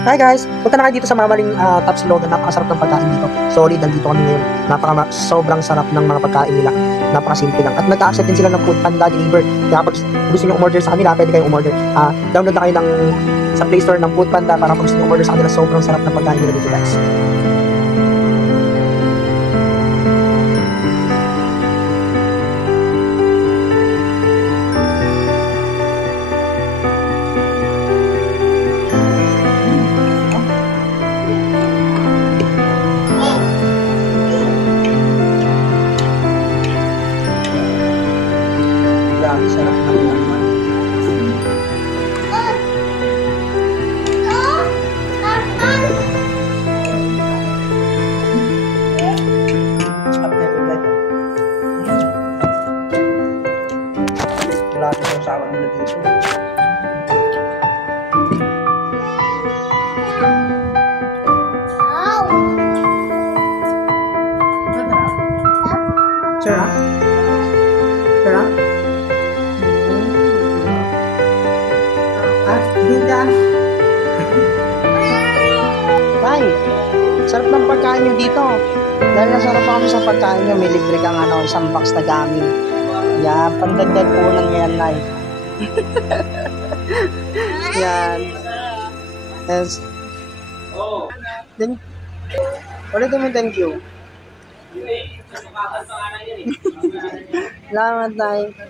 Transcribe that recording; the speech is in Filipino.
Hi guys! Punta na kayo dito sa Mamaling Top Slogan. Napakasarap ng pagkain dito. Solid, nandito kami ngayon. Sobrang sarap ng mga pagkain nila. Napakasimple lang. At nag-accept din sila ng Food Panda Deliver. Kaya pag gusto nyo umorder sa kanila, pwede kayong umorder. Download na kayo sa Play Store ng Food Panda para pag gusto nyo umorder sa kanila. Sobrang sarap ng pagkain nila dito guys. Grabe, sarap ng naman. Grabe yung sawa nila dito. Sarap? Sarap? Hindi. Ay, sarap ng pagkain nyo dito. Dahil nasarap kami sa pagkain nyo, may libre kang isang box na gaming. Yan, pandagdag po lang yan, Nay. Yan. Yes. Then, ulit naman, thank you. Salamat, Nay.